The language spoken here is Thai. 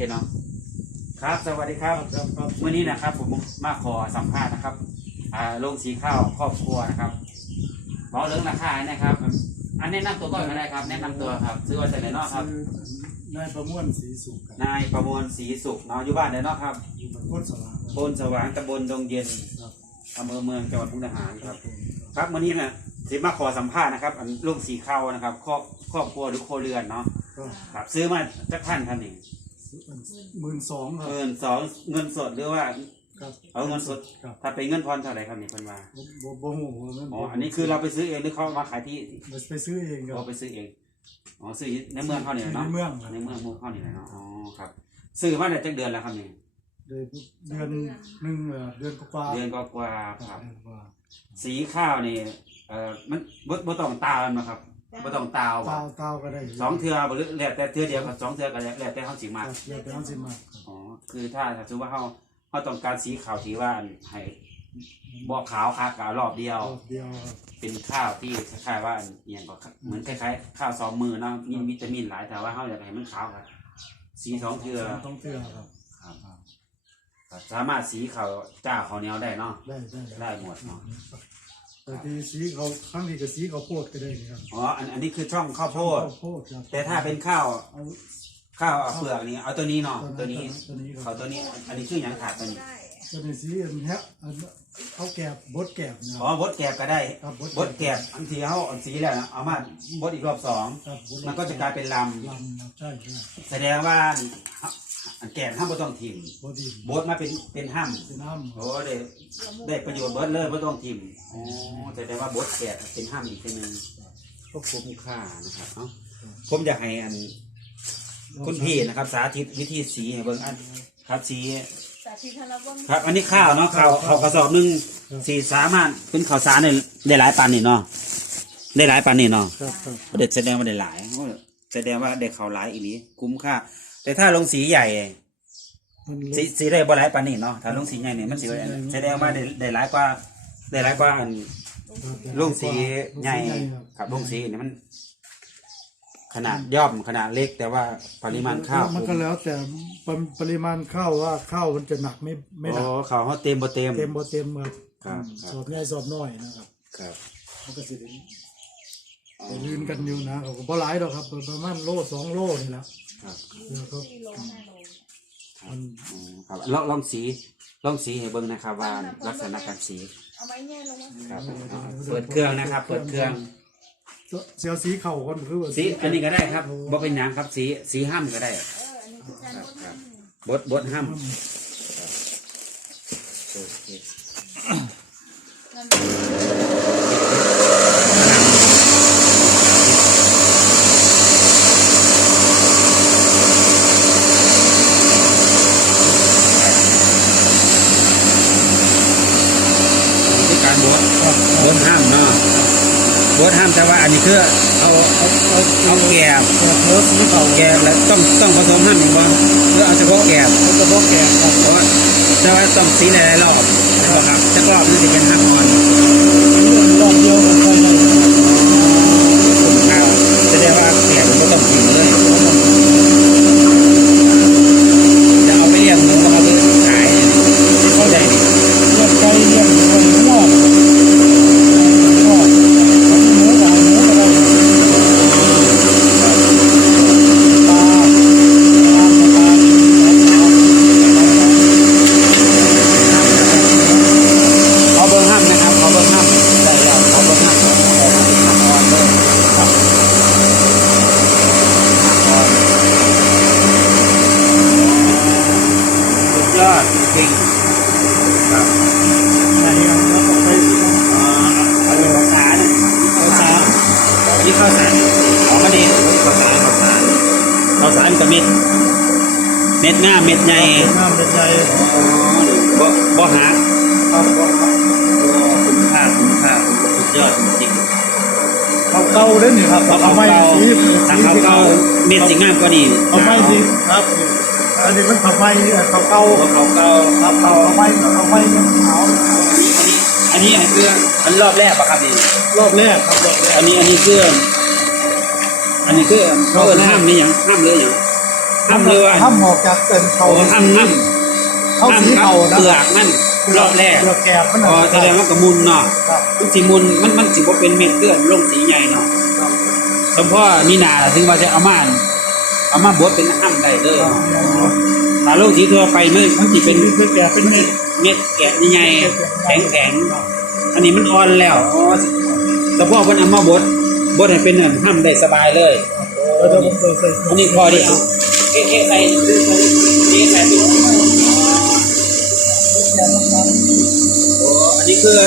เคเนาะครับ สวัสดีครับครับครับวันนี้นะครับ ผมมาขอสัมภาษณ์นะครับ อ่าลงสีข้าวครอบครัวนะครับบอกเรื่องราคานะครับ อันแนะนำตัวก่อนก็ได้ครับ แนะนำตัวครับซื้อว่าจากไหนเนาะครับคือนายประมวลศรีสุขครับนายประมวลศรีสุขเนาะอยู่บ้านไหนเนาะครับอยู่บ้านโคตรสว่างโพนสว่างตำบลดงเย็นครับอำเภอเมืองจังหวัดมุกดาหารคครัรับบผมครับวันนี้นะสิมาขอสัมภาษณ์นะครับ อันลุงสีข้าวนะครับ ครอบครอบครัวหรือครัวเรือนเนาะก็ครับ ซื้อมาจากท่านครับนี่ หมื่นสองครับ เงินสองเงินสดหรือว่า ครับเอาเงินสด ครับถ้าเป็นเงินทอนเท่าไหร่ครับนี่เพิ่นว่าบ่บ่หูว่ามันอ๋ออันนี้คือเราไปซื้อเองหรือเขามาขายที่ไปซื้อเองครัเราบ ไปซื้อเองอ๋อซื้อในเมืองเขาเนี่ยเนาะในเมืองครับ ในเมืองหมุกเขาเนี่ยเนาะอ๋อครับ ซื้อมาได้จักเดือนแล้วครับนี่เดือนเดือนหนึ่งเอ่อเดือนกว่าๆเดือนกว่าๆครับเดือนกว่าสีข้าวนี่เอ่อมันบ่บ่ต้องตาวมันบ่ครับ บ่ต้องตาวบ่เต้าเต้าก็ได้สองเทื่อบ่หรือแล้วแต่เทื่อเดียวกับสองเทื่อก็แล้วแล้วแต่เขาสิคมารับเดือนเป็นสิมาครับอ๋อคือถ้าถ้าสมมติว่าเขาเขาต้องการสีขาวที่ว่าให้บ่ขาวคากาวรอบเดียว รอบเดียวครับเป็นข้าวที่คล้ายๆว่าอันอหย่างก็เหมือนคล้ายๆข้าวสองมือเนาะมีวิตามินหลายแต่ว่าเขาอยากให้มันขาวครับสีสองเทือต้องเตือครับครับครับสามารถสีขาวจ้าขาวเหนียวได้เนาะ ได้ได้ได้หมดเนาะ ทีสีเขาครั้งนี้ก็สีเขาวโพดก็ได้ครับอ๋ออันอันนี้คือช่องข้าวโพด ข้าวโพดครับแต่ถ้าเป็นข้าวเอา ข้าวเปลือกนี่เอาตัวนี้เนาะตัวนี้ตัวนี้คเขาตัวนี้ อันนี้ชื่อหยังขาดตัวนี้ตัวนี้สีอันเนี้ยอันเอาแกบบดแกบนะคอ๋อรับ บดแกบก็ได้ครับบดแกบอันที่เขาเอาสีแล้วนะเอามาบดอีกรอบสองครับบดมันก็จะกลายเป็นลลำครับใช่ใช่ำแสดงว่า อันแกบห้ามบ่ต้องทิมบดดินบดมาเป็นเป็นห้ามเป็นน้ำโอ้ได้ได้ประโยชน์เบิดเลยไม่ต้องทิมอ๋อแต่ได้ว่าบดแกะเป็นห้ามอีกทีหนึงก็คุ้มค่านะครับเอ้าผมอยากให้อันคุณพี่นะครับ สาธิตวิธีสีให้เบิ่งอันครับสี สาธิตให้เราเบิ่งครับ อันนี้ข้าวเนาะข้าวข้าวกระสอบหนึ่งสีสามารถเป็นข้าวสารได้ได้หลายปันนี่เนาะได้หลายปันนี่เนาะครับครับบ่ได้แสดงว่าได้หลายโอ้แสดงว่าได้ข้าวหลายอีหลีคุ้มค่า แต่ถ้าลงสีใหญ่ มันสีสีได้บ่หลายปานนี้เนาะถ้าลงสีใหญ่เนี่ยมันสิว่าแสดงว่าได้ได้หลายกว่าได้หลายกว่าอันลงสีใหญ่ครับลงสีเนี่ยมัน ขนาดย่อมขนาดเล็ก แต่ว่าปริมาณข้าวมันก็แล้วแต่ปริปริมาณข้าวว่าข้าวมันจะหนักไม่ไม่หนัก โอ้ข้าวเขาเต็มบ่เต็ม เต็มบ่เต็มครับครับครับสอบใหญ่สอบน้อยนะครับ ครับ มันก็สิได้ ไปลื่นกันอยู่นะครับก็บ่หลายดอกครับประมาณโลสองโลนี่แหละครับแล้วก็ที่โลห้าโลมันอ๋อครับลองลองสีลองสีให้เบิ่งนะครับว่าลักษณะการสีเอาไม้แง่ลงมาครับเอาเปิดเครื่องนะครับ เปิดเครื่อง เสียวสีเข่าคนคือว่าสีอันนี้ก็ได้ครับบ่เป็นหยังครับสีสีห้ามก็ได้เอออันนี้คือการครับลดครับบดบดห้ามโอเคน้ำนี่คือการบดบดห้ามเนาะ บดห้ามแต่ว่าอันนี้คือเอาเอาเอาเอาแกบแบบโพสสีเข่าแกบแล้วต้องต้องผสมห้ามอีกบ่เพื่อเอาเฉพาะแกบมันจะบอกแกบครับเพราะว่าแต่ว่าต้องสีหลายๆรอบนะครับจะรอบนี่จะเป็นห้ามอ่อนรอบเดียวก็ค่อยได้ ผมข้าวแสดงว่าแกบมันก็ต้องกินเลยจะเอาไปเลี้ยงหมูก็เอาไปขายเข้าใจดิ เลี้ยงไก่เลี้ยงหมูหมูหมูหมูหมูหมูก็ได้ปลาปลาปลา เขาเบิ้งห้ามนะครับเขาเบิ้งห้ามได้แล้วเขาเบิ้งห้ามเขาออกมาเป็นห้ามอ่อนเลยครับห้ามอ่อนสุดยอดจ ริงครับอันนี้เราก็ไปอ่าเอาเป็นภาษาเนี่ยภาษานี่ข้าวสารอ๋อก็ดีข้าวสารข้าวสารข้าวสารกับเม็ด เม็ดง่ามเม็ดใหญ่น้ำเป็นใจบ่บ่หาครับคุ้มค่าคุ้มค่าสุดยอดจริงเขาเก่าเด้อนี่ครับเขาเอาไม้เก่าสีทางเขาเก่าเม็ดสิงามกว่านี้เอาไม้สีครับ อันนี้มันเขาไม้เขาเก่าเขาเก่าครับเขาเอาไม้เอาไม้เขาอันนี้อันนี้คืออันรอบแรกปะครับนี่รอบแรกครับรอบแรกอันนี้อันนี้คืออันนี้คือเขาเอิ้นห้ามนี่ยังห้ามเลยยังห้ำเลยว่าห้ำออกจากเต็นเขาโอ้ห้ำห้ำเขาสีห้ำเขาเปลือกมันรอบแรกเปลือกแกบมันอ๋อแสดงว่ากระมุนเนาะมันสีมุนมันมันสิบ่เป็นเม็ดเกลือนลงสีใหญ่เนาะเฉพาะนี่นาถึงว่าจะเอามา เอามาบดเป็นห้ำได้เลยเนาะถ้าลงสีทั่วไปมันมันสิเป็นเปลือกแกบเป็นเม็ดเม็ดแกะใหญ่แข็งแข็งอันนี้มันอ่อนแล้วอ๋อเฉพาะเพิ่นเอามาบดบดให้เป็นห้ำได้สบายเลยอันนี้พอดีเอาเอ๊ะเอ๊ะใส่นี่ใส่ดูโอ้อันนี้คือ